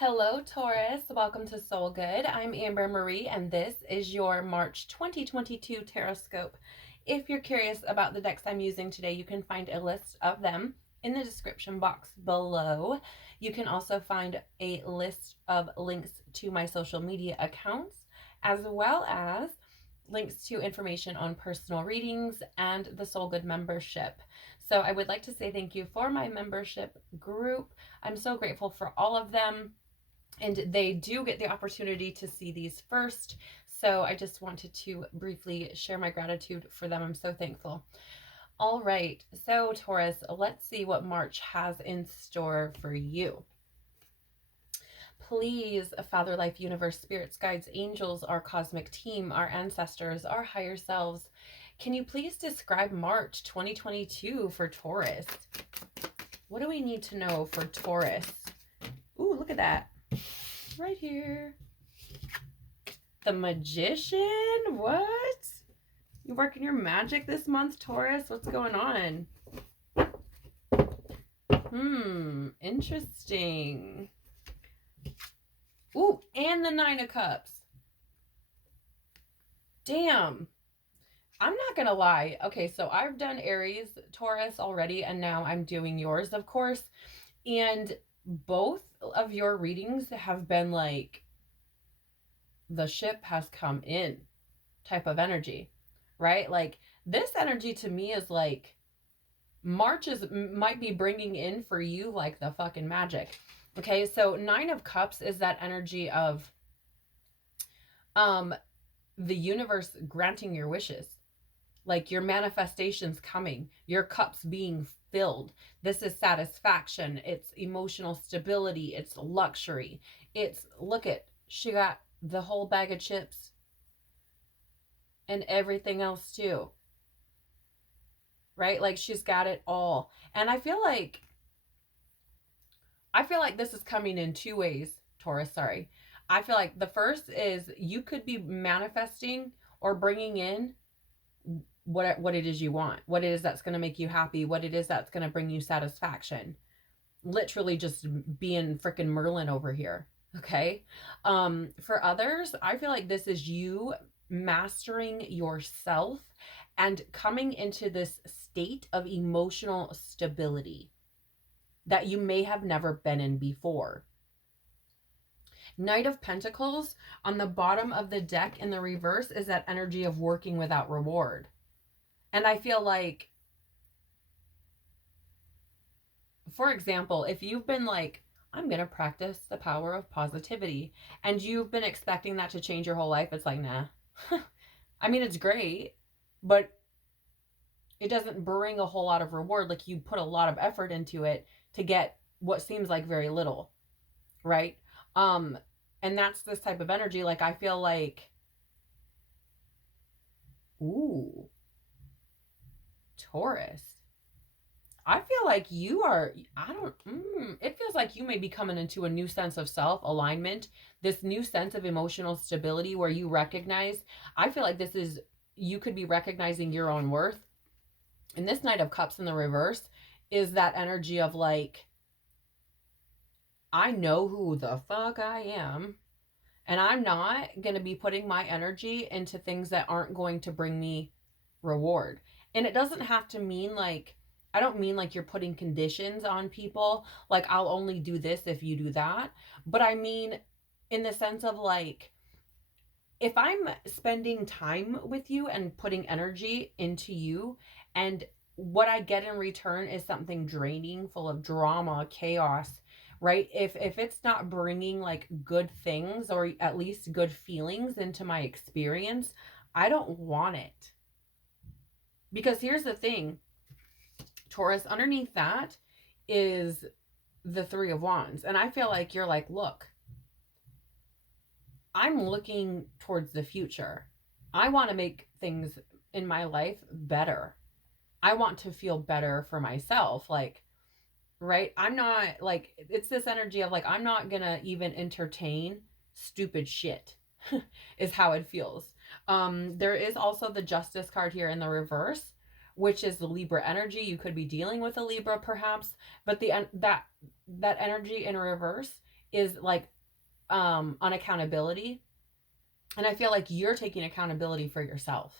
Hello, Taurus. Welcome to Soul Good. I'm Amber Marie, and this is your March 2022 Tarotscope. If you're curious about the decks I'm using today, you can find a list of them in the description box below. You can also find a list of links to my social media accounts, as well as links to information on personal readings and the Soul Good membership. So I would like to say thank you for my membership group. I'm so grateful for all of them. And they do get the opportunity to see these first. So I just wanted to briefly share my gratitude for them. I'm so thankful. All right. So Taurus, let's see what March has in store for you. Please, Father, Life, Universe, Spirits, Guides, Angels, our cosmic team, our ancestors, our higher selves, can you please describe March 2022 for Taurus? What do we need to know for Taurus? Ooh, look at that. Right here. The Magician? What? You working your magic this month, Taurus? What's going on? Interesting. Ooh, and the Nine of Cups. Damn. I'm not gonna lie. Okay, so I've done Aries, Taurus already, and now I'm doing yours, of course. And both of your readings have been like the ship has come in type of energy, right? Like this energy to me is like March might be bringing in for you like the fucking magic. Okay, so Nine of Cups is that energy of the universe granting your wishes, like your manifestations coming, your cups being filled. This is satisfaction. It's emotional stability. It's luxury. It's, look at, she got the whole bag of chips and everything else too. Right? Like she's got it all. And I feel like this is coming in two ways, Taurus, sorry. I feel like the first is you could be manifesting or bringing in what it is you want, what it is that's going to make you happy, what it is that's going to bring you satisfaction. Literally just being freaking Merlin over here. Okay. For others, I feel like this is you mastering yourself and coming into this state of emotional stability that you may have never been in before. Knight of Pentacles on the bottom of the deck in the reverse is that energy of working without reward. And I feel like, for example, if you've been like, I'm going to practice the power of positivity, and you've been expecting that to change your whole life, it's like, nah. I mean, it's great, but it doesn't bring a whole lot of reward. Like you put a lot of effort into it to get what seems like very little, right? And that's this type of energy. Like I feel like, ooh, Taurus. I feel like you are, it feels like you may be coming into a new sense of self-alignment, this new sense of emotional stability where you recognize, I feel like this is, you could be recognizing your own worth. And this Knight of Cups in the reverse is that energy of like, I know who the fuck I am, and I'm not going to be putting my energy into things that aren't going to bring me reward. And it doesn't have to mean like, I don't mean like you're putting conditions on people, like I'll only do this if you do that. But I mean in the sense of like, if I'm spending time with you and putting energy into you, and what I get in return is something draining, full of drama, chaos, right? If it's not bringing like good things or at least good feelings into my experience, I don't want it. Because here's the thing, Taurus, underneath that is the Three of Wands. And I feel like you're like, look, I'm looking towards the future. I want to make things in my life better. I want to feel better for myself. Like, right? I'm not like, it's this energy of like, I'm not going to even entertain stupid shit is how it feels. There is also the Justice card here in the reverse, which is the Libra energy. You could be dealing with a Libra perhaps, but that energy in reverse is like on accountability. And I feel like you're taking accountability for yourself,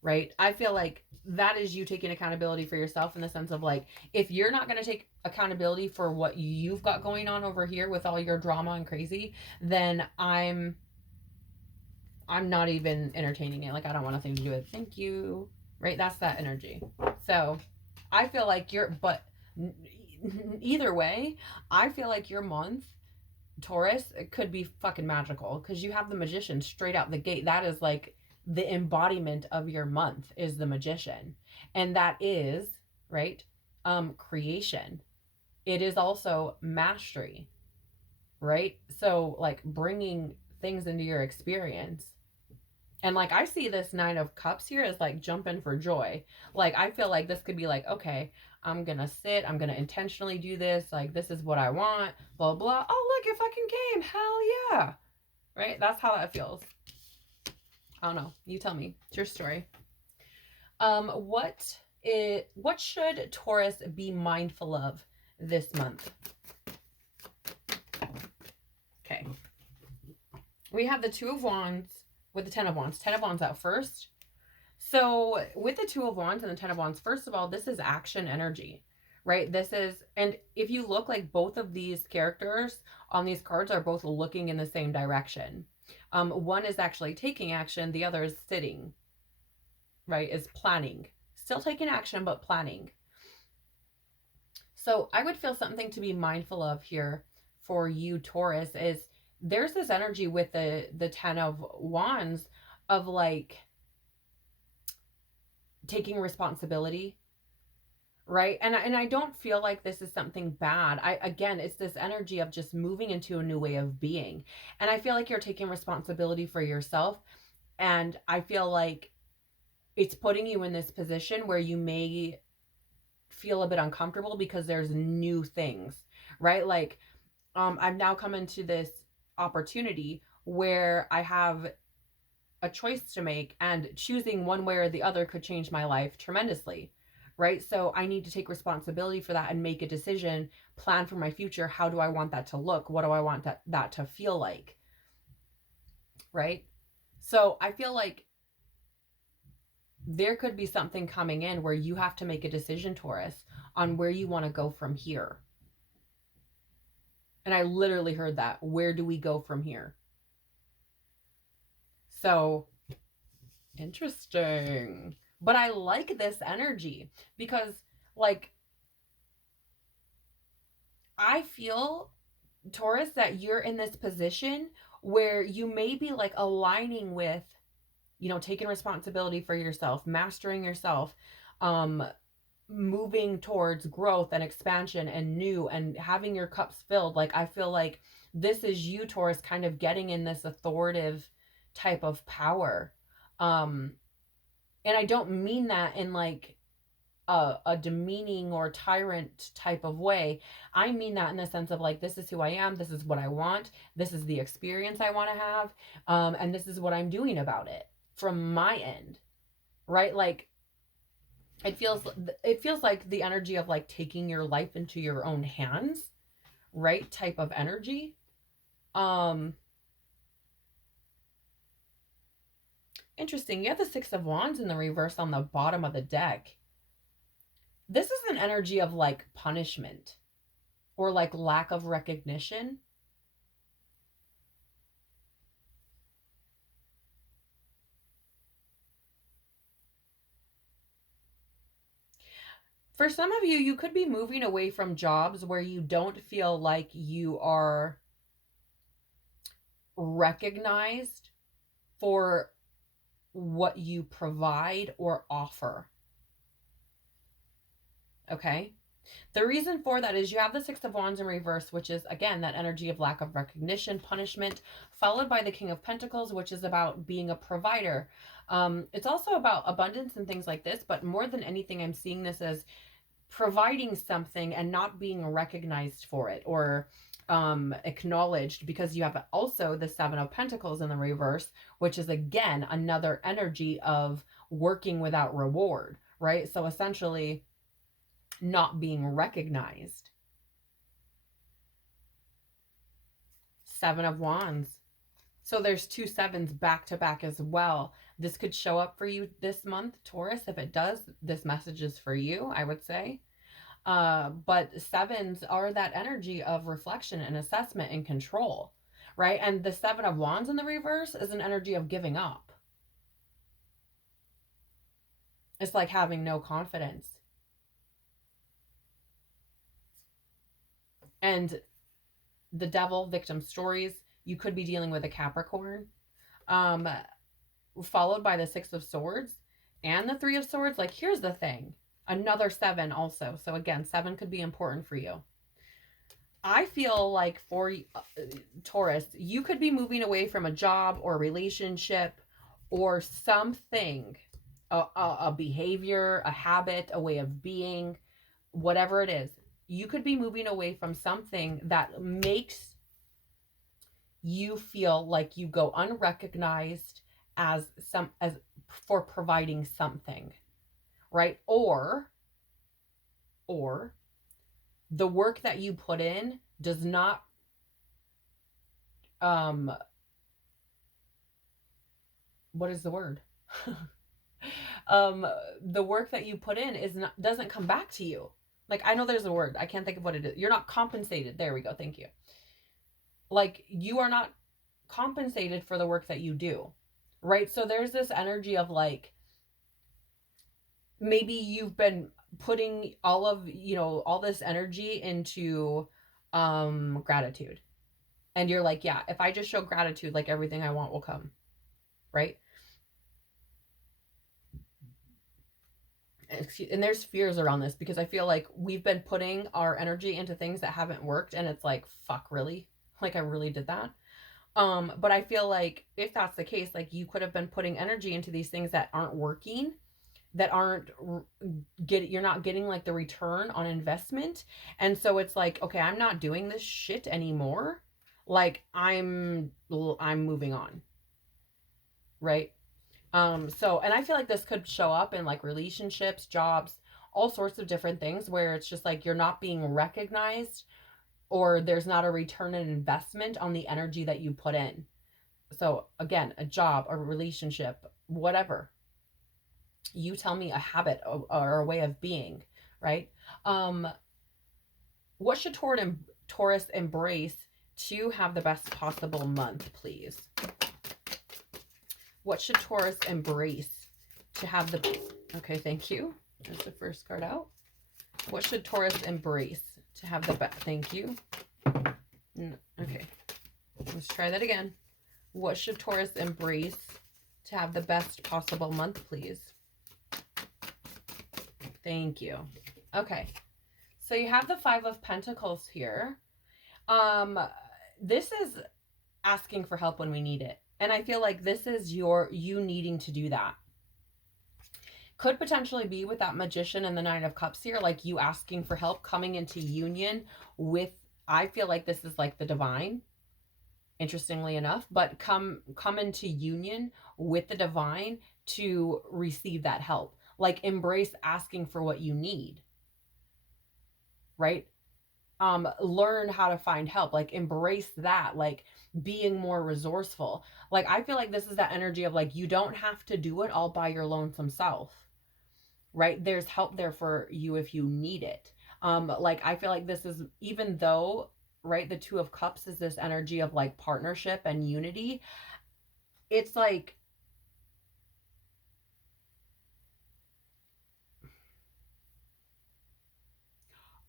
right? I feel like that is you taking accountability for yourself in the sense of like, if you're not going to take accountability for what you've got going on over here with all your drama and crazy, then I'm not even entertaining it. Like, I don't want nothing to do with it. Thank you. Right? That's that energy. So I feel like but either way, I feel like your month, Taurus, it could be fucking magical because you have the Magician straight out the gate. That is like the embodiment of your month is the Magician. And that is, right, creation. It is also mastery, right? So like bringing things into your experience. And like I see this Nine of Cups here as like jumping for joy. Like I feel like this could be like, okay, I'm gonna sit, I'm gonna intentionally do this, like this is what I want, blah blah. Oh look, it fucking came. Hell yeah. Right? That's how that feels. I don't know. You tell me. It's your story. What should Taurus be mindful of this month? Okay. We have the Two of Wands with the Ten of Wands. Ten of Wands out first. So with the Two of Wands and the Ten of Wands, first of all, this is action energy, right? This is, and if you look, like both of these characters on these cards are both looking in the same direction. One is actually taking action. The other is sitting, right? Is planning. Still taking action, but planning. So I would feel something to be mindful of here for you, Taurus, is there's this energy with the Ten of Wands of like taking responsibility, right? And I don't feel like this is something bad. Again, it's this energy of just moving into a new way of being. And I feel like you're taking responsibility for yourself. And I feel like it's putting you in this position where you may feel a bit uncomfortable because there's new things, right? Like I've now come into this opportunity where I have a choice to make, and choosing one way or the other could change my life tremendously, right? So I need to take responsibility for that and make a decision, plan for my future. How do I want that to look? What do I want that to feel like? Right? So I feel like there could be something coming in where you have to make a decision, Taurus, on where you want to go from here. And I literally heard that. Where do we go from here? So interesting. But I like this energy because, like, I feel, Taurus, that you're in this position where you may be like aligning with, you know, taking responsibility for yourself, mastering yourself, moving towards growth and expansion and new and having your cups filled. Like, I feel like this is you, Taurus, kind of getting in this authoritative type of power. And I don't mean that in like a demeaning or tyrant type of way. I mean that in the sense of like, this is who I am. This is what I want. This is the experience I want to have. And this is what I'm doing about it from my end, right? Like it feels like the energy of like taking your life into your own hands, right? Type of energy. Interesting. You have the Six of Wands in the reverse on the bottom of the deck. This is an energy of like punishment or like lack of recognition. For some of you, you could be moving away from jobs where you don't feel like you are recognized for what you provide or offer. Okay? The reason for that is you have the Six of Wands in reverse, which is, again, that energy of lack of recognition, punishment, followed by the King of Pentacles, which is about being a provider. It's also about abundance and things like this, but more than anything, I'm seeing this as providing something and not being recognized for it or acknowledged, because you have also the Seven of Pentacles in the reverse, which is, again, another energy of working without reward, right? So essentially not being recognized. Seven of Wands. So there's 2 sevens back to back as well. This could show up for you this month, Taurus. If it does, this message is for you, I would say. But sevens are that energy of reflection and assessment and control, right? And the Seven of Wands in the reverse is an energy of giving up. It's like having no confidence. And the Devil, victim stories, you could be dealing with a Capricorn. Followed by the Six of Swords and the Three of Swords. Like, here's the thing. Another 7 also. So again, 7 could be important for you. I feel like for Taurus, you could be moving away from a job or relationship or something, a behavior, a habit, a way of being, whatever it is. You could be moving away from something that makes you feel like you go unrecognized as for providing something, right? Or the work that you put in does not what is the word? The work that you put in doesn't come back to you. Like, I know there's a word, I can't think of what it is. You're not compensated. There we go. Thank you. Like, you are not compensated for the work that you do, right? So there's this energy of like, maybe you've been putting all this energy into gratitude, and you're like, yeah, if I just show gratitude, like, everything I want will come, right? And there's fears around this, because I feel like we've been putting our energy into things that haven't worked, and it's like, fuck, really? Like, I really did that? But I feel like if that's the case, like, you could have been putting energy into these things that aren't working, that aren't you're not getting like the return on investment. And so it's like, okay, I'm not doing this shit anymore. Like, I'm moving on, right? So, and I feel like this could show up in like relationships, jobs, all sorts of different things, where it's just like you're not being recognized, or there's not a return on investment on the energy that you put in. So again, a job, a relationship, whatever. You tell me, a habit or a way of being, right? What should Taurus embrace to have the best possible month, please? What should Taurus embrace to have the... Okay, thank you. There's the first card out. What should Taurus embrace to have the best... Thank you. Okay. Let's try that again. What should Taurus embrace to have the best possible month, please? Thank you. Okay. So you have the Five of Pentacles here. This is asking for help when we need it. And I feel like this is you needing to do that. Could potentially be with that Magician and the Nine of Cups here, like you asking for help, coming into union with, I feel like this is like the divine, interestingly enough, but come into union with the divine to receive that help. Like, embrace asking for what you need, right? Learn how to find help, like embrace that, like being more resourceful. Like, I feel like this is that energy of like, you don't have to do it all by your lonesome self, right? There's help there for you if you need it. Like, I feel like this is, even though, right, the Two of Cups is this energy of like partnership and unity, it's like,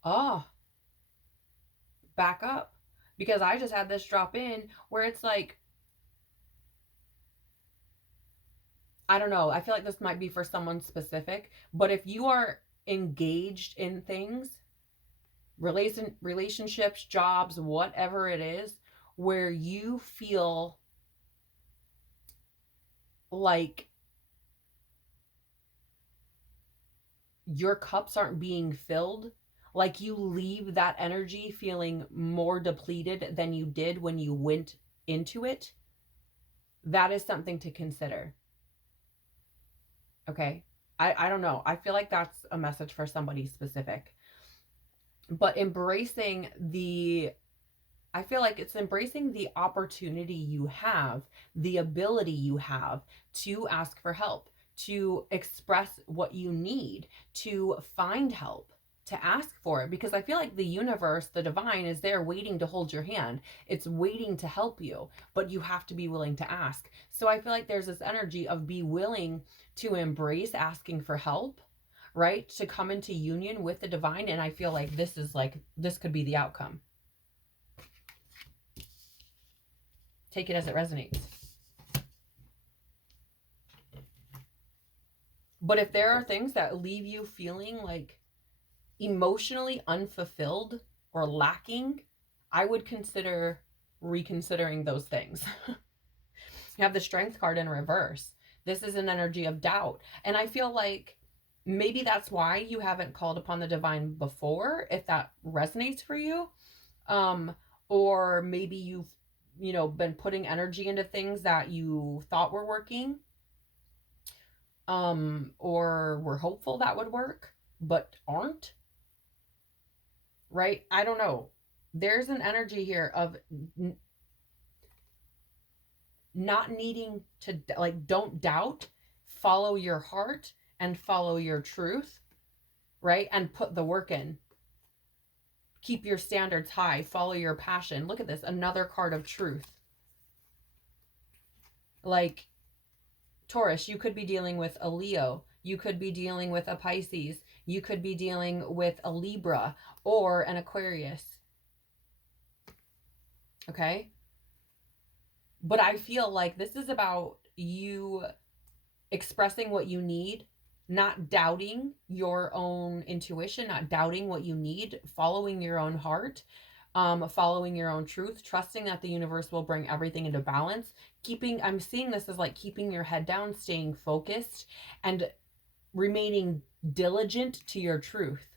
oh, back up, because I just had this drop in where it's like, I don't know, I feel like this might be for someone specific, but if you are engaged in things, relationships, jobs, whatever it is, where you feel like your cups aren't being filled, like you leave that energy feeling more depleted than you did when you went into it, that is something to consider. Okay. I don't know. I feel like that's a message for somebody specific. But embracing the I feel like it's embracing the opportunity you have, the ability you have to ask for help, to express what you need, to find help, to ask for it. Because I feel like the universe, the divine, is there waiting to hold your hand. It's waiting to help you, but you have to be willing to ask. So I feel like there's this energy of be willing to embrace asking for help, right? To come into union with the divine. And I feel like this could be the outcome. Take it as it resonates. But if there are things that leave you feeling like emotionally unfulfilled or lacking, I would consider reconsidering those things. You have the Strength card in reverse. This is an energy of doubt. And I feel like maybe that's why you haven't called upon the divine before, if that resonates for you. Or maybe you've been putting energy into things that you thought were working, or were hopeful that would work, but aren't, right? I don't know. There's an energy here of not needing to, like, don't doubt, follow your heart and follow your truth, right? And put the work in. Keep your standards high, follow your passion. Look at this, another card of truth. Like, Taurus, you could be dealing with a Leo. You could be dealing with a Pisces. You could be dealing with a Libra or an Aquarius. Okay? But I feel like this is about you expressing what you need, not doubting your own intuition, not doubting what you need, following your own heart, following your own truth, trusting that the universe will bring everything into balance. I'm seeing this as like keeping your head down, staying focused, and remaining diligent to your truth,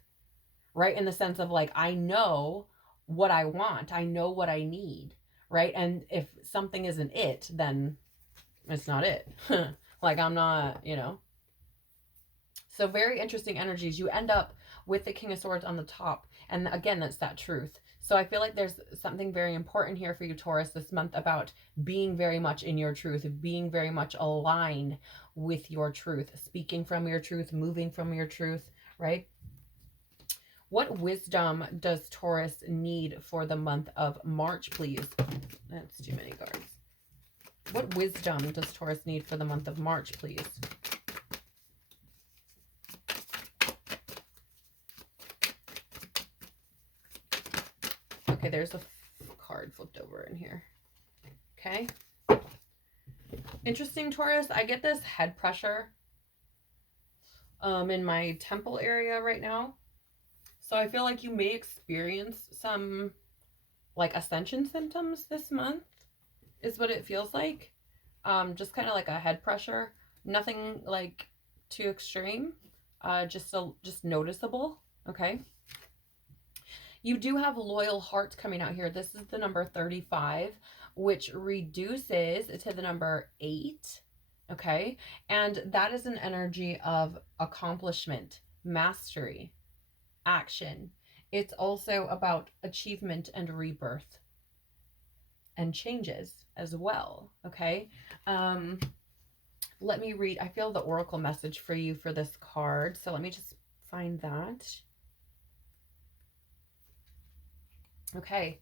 right? In the sense of like, I know what I want, I know what I need, right? And if something isn't it, then it's not it. Like, I'm not, So very interesting energies. You end up with the King of Swords on the top. And again, that's that truth. So I feel like there's something very important here for you, Taurus, this month about being very much in your truth, being very much aligned with your truth, speaking from your truth, moving from your truth, right? What wisdom does Taurus need for the month of March, please? That's too many cards. What wisdom does Taurus need for the month of March, please? Okay, there's a card flipped over in here. Okay. Interesting, Taurus. I get this head pressure in my temple area right now. So I feel like you may experience some like ascension symptoms this month is what it feels like. Just kind of like a head pressure. Nothing like too extreme. Just noticeable. Okay. You do have loyal hearts coming out here. This is the number 35, which reduces to the number 8. Okay. And that is an energy of accomplishment, mastery, action. It's also about achievement and rebirth and changes as well. Okay. Let me read. I feel the oracle message for you for this card. So let me just find that. Okay,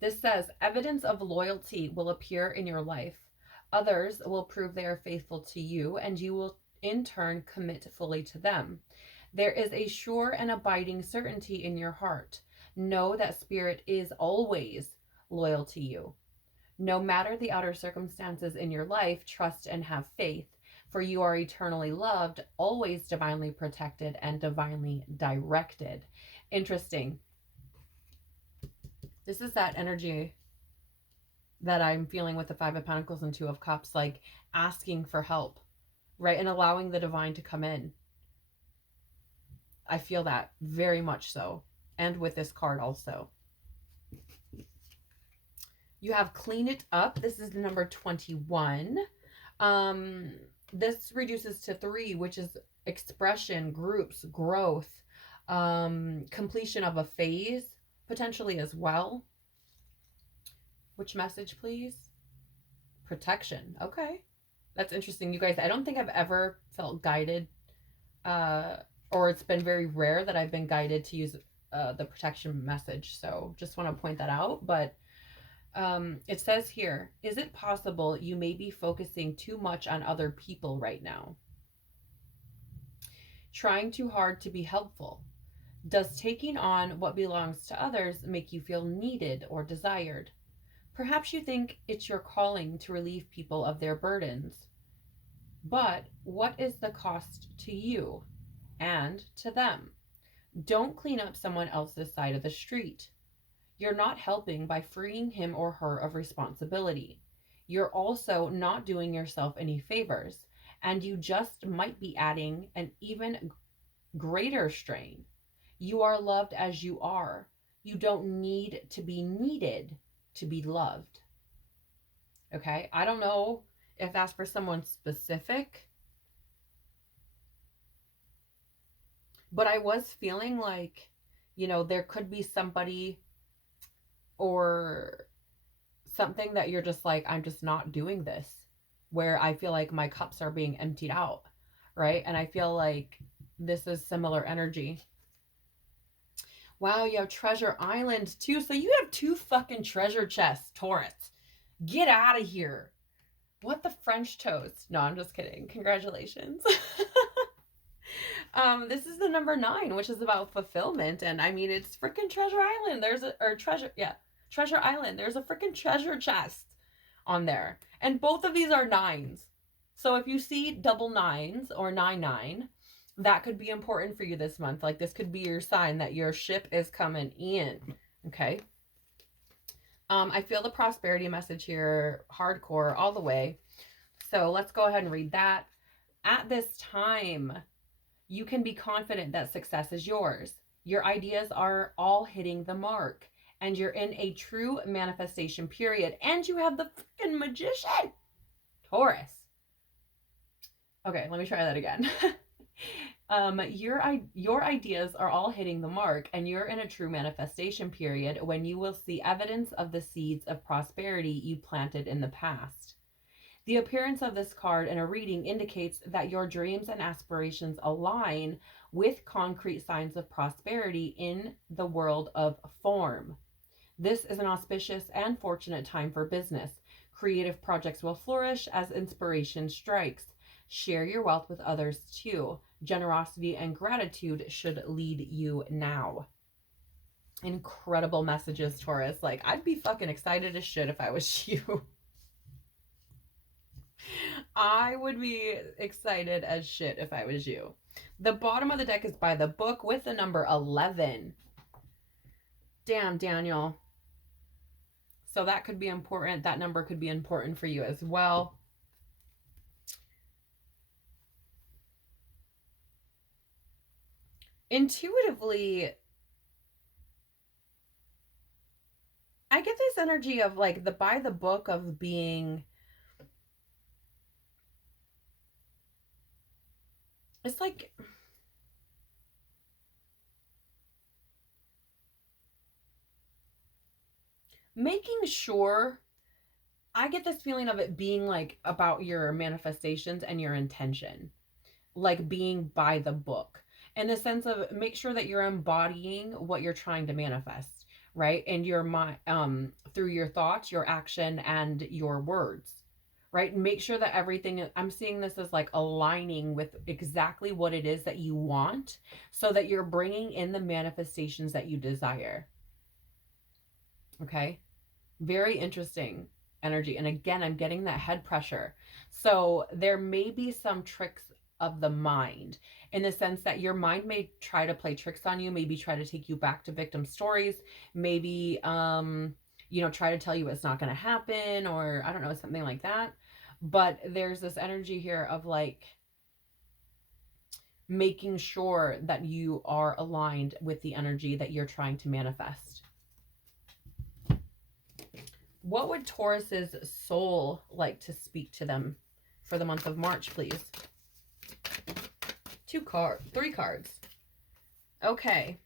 this says, evidence of loyalty will appear in your life. Others will prove they are faithful to you, and you will in turn commit fully to them. There is a sure and abiding certainty in your heart. Know that spirit is always loyal to you. No matter the outer circumstances in your life, trust and have faith, for you are eternally loved, always divinely protected, and divinely directed. Interesting. This is that energy that I'm feeling with the 5 of Pentacles and 2 of Cups, like asking for help, right? And allowing the divine to come in. I feel that very much so. And with this card also. You have Clean It Up. This is the number 21. This reduces to 3, which is expression, groups, growth, completion of a phase, potentially as well. Which message, please? Protection. Okay. That's interesting. You guys, I don't think I've ever felt guided, or it's been very rare that I've been guided to use the protection message. So just want to point that out. But it says here, is it possible you may be focusing too much on other people right now? Trying too hard to be helpful. Does taking on what belongs to others make you feel needed or desired? Perhaps you think it's your calling to relieve people of their burdens. But what is the cost to you and to them? Don't clean up someone else's side of the street. You're not helping by freeing him or her of responsibility. You're also not doing yourself any favors, and you just might be adding an even greater strain. You are loved as you are. You don't need to be needed to be loved. Okay? I don't know if that's for someone specific, but I was feeling like, you know, there could be somebody or something that you're just like, I'm just not doing this, where I feel like my cups are being emptied out, right? And I feel like this is similar energy. Wow, you have Treasure Island too. So you have 2 fucking treasure chests, Taurus. Get out of here. What the French toast? No, I'm just kidding. Congratulations. This is the number 9, which is about fulfillment. And I mean, it's freaking Treasure Island. Treasure Island. There's a freaking treasure chest on there. And both of these are 9s. So if you see double 9s or 9-9, that could be important for you this month. Like, this could be your sign that your ship is coming in. Okay. I feel the prosperity message here, hardcore, all the way. So let's go ahead and read that. At this time, you can be confident that success is yours. Your ideas are all hitting the mark, and you're in a true manifestation period. And you have the freaking Magician, Taurus. Okay, let me try that again. Your ideas are all hitting the mark, and you're in a true manifestation period when you will see evidence of the seeds of prosperity you planted in the past. The appearance of this card in a reading indicates that your dreams and aspirations align with concrete signs of prosperity in the world of form. This is an auspicious and fortunate time for business. Creative projects will flourish as inspiration strikes. Share your wealth with others too. Generosity and gratitude should lead you now. Incredible messages, Taurus. Like, I'd be fucking excited as shit if I was you. I would be excited as shit if I was you. The bottom of the deck is by the book with the number 11. Damn, Daniel. So that could be important. That number could be important for you as well. Intuitively, I get this energy of like the by the book of being, it's like making sure, I get this feeling of it being like about your manifestations and your intention, like being by the book, in the sense of make sure that you're embodying what you're trying to manifest, right? And your mind, through your thoughts, your action, and your words, right? Make sure that everything, I'm seeing this as like aligning with exactly what it is that you want, so that you're bringing in the manifestations that you desire. Okay. Very interesting energy. And again, I'm getting that head pressure. So there may be some tricks of the mind, in the sense that your mind may try to play tricks on you, maybe try to take you back to victim stories, maybe, try to tell you it's not going to happen, or I don't know, something like that. But there's this energy here of like making sure that you are aligned with the energy that you're trying to manifest. What would Taurus's soul like to speak to them for the month of March, please? 3 cards. Okay.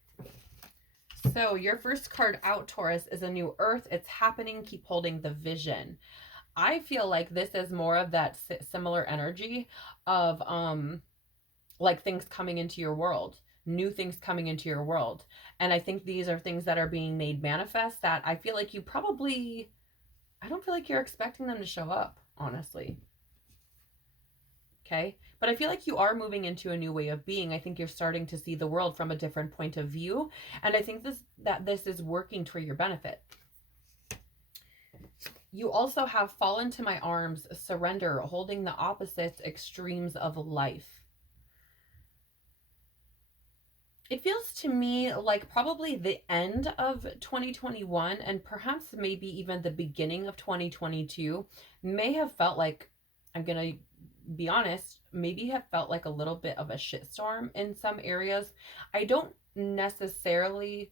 So your first card out, Taurus, is a new earth. It's happening. Keep holding the vision. I feel like this is more of that similar energy of like things coming into your world, new things coming into your world. And I think these are things that are being made manifest that I feel like you probably, I don't feel like you're expecting them to show up, honestly. Okay. But I feel like you are moving into a new way of being. I think you're starting to see the world from a different point of view. And I think this is working to your benefit. You also have fall into my arms, surrender, holding the opposite extremes of life. It feels to me like probably the end of 2021 and perhaps maybe even the beginning of 2022 may have felt like, I'm going to be honest, maybe have felt like a little bit of a shitstorm in some areas. I don't necessarily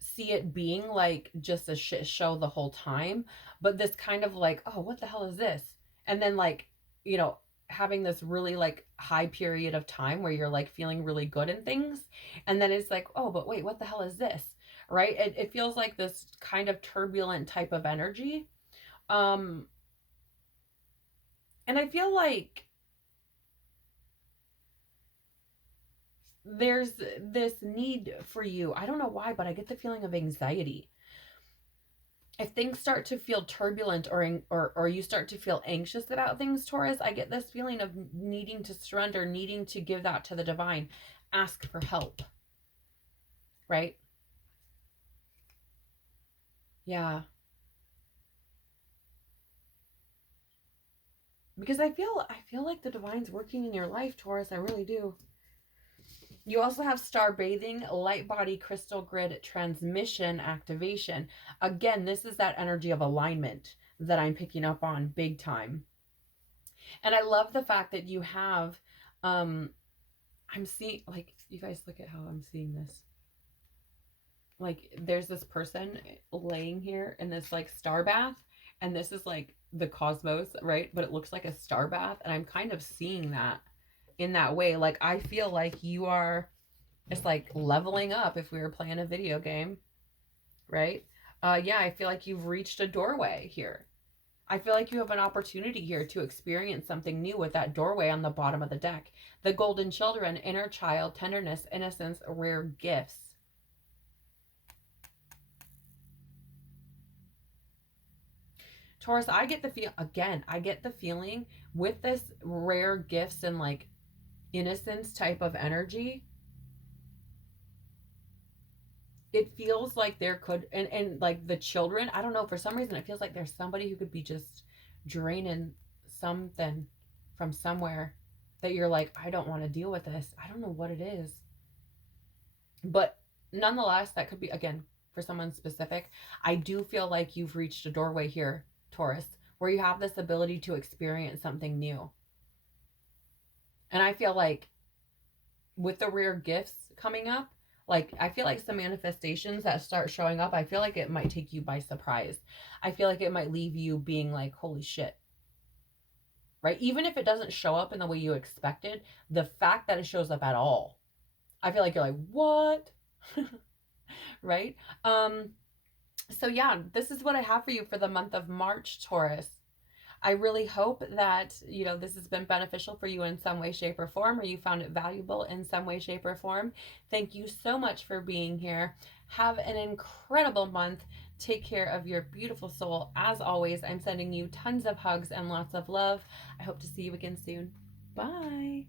see it being like just a shit show the whole time, but this kind of like, oh, what the hell is this? And then like, you know, having this really like high period of time where you're like feeling really good in things. And then it's like, oh, but wait, what the hell is this? Right? It feels like this kind of turbulent type of energy. And I feel like there's this need for you. I don't know why, but I get the feeling of anxiety. If things start to feel turbulent or you start to feel anxious about things, Taurus, I get this feeling of needing to surrender, needing to give that to the divine, ask for help. Right? Yeah. Because I feel like the divine's working in your life, Taurus. I really do. You also have star bathing, light body, crystal grid, transmission, activation. Again, this is that energy of alignment that I'm picking up on big time. And I love the fact that you have, I'm seeing, like, you guys look at how I'm seeing this. Like, there's this person laying here in this, like, star bath. And this is, like, the cosmos, right? But it looks like a star bath. And I'm kind of seeing that in that way. Like, I feel like you are, it's like leveling up if we were playing a video game, right? Yeah, I feel like you've reached a doorway here. I feel like you have an opportunity here to experience something new with that doorway on the bottom of the deck. The golden children, inner child, tenderness, innocence, rare gifts. Taurus, I get the feeling with this rare gifts and like innocence type of energy, it feels like there could, and like the children, I don't know, for some reason it feels like there's somebody who could be just draining something from somewhere that you're like, I don't want to deal with this. I don't know what it is. But nonetheless, that could be, again, for someone specific. I do feel like you've reached a doorway here, Taurus, where you have this ability to experience something new. And I feel like with the rare gifts coming up, like, I feel like some manifestations that start showing up, I feel like it might take you by surprise. I feel like it might leave you being like, holy shit. Right? Even if it doesn't show up in the way you expected, the fact that it shows up at all, I feel like you're like, what? Right? So yeah, this is what I have for you for the month of March, Taurus. I really hope that, you know, this has been beneficial for you in some way, shape, or form, or you found it valuable in some way, shape, or form. Thank you so much for being here. Have an incredible month. Take care of your beautiful soul. As always, I'm sending you tons of hugs and lots of love. I hope to see you again soon. Bye.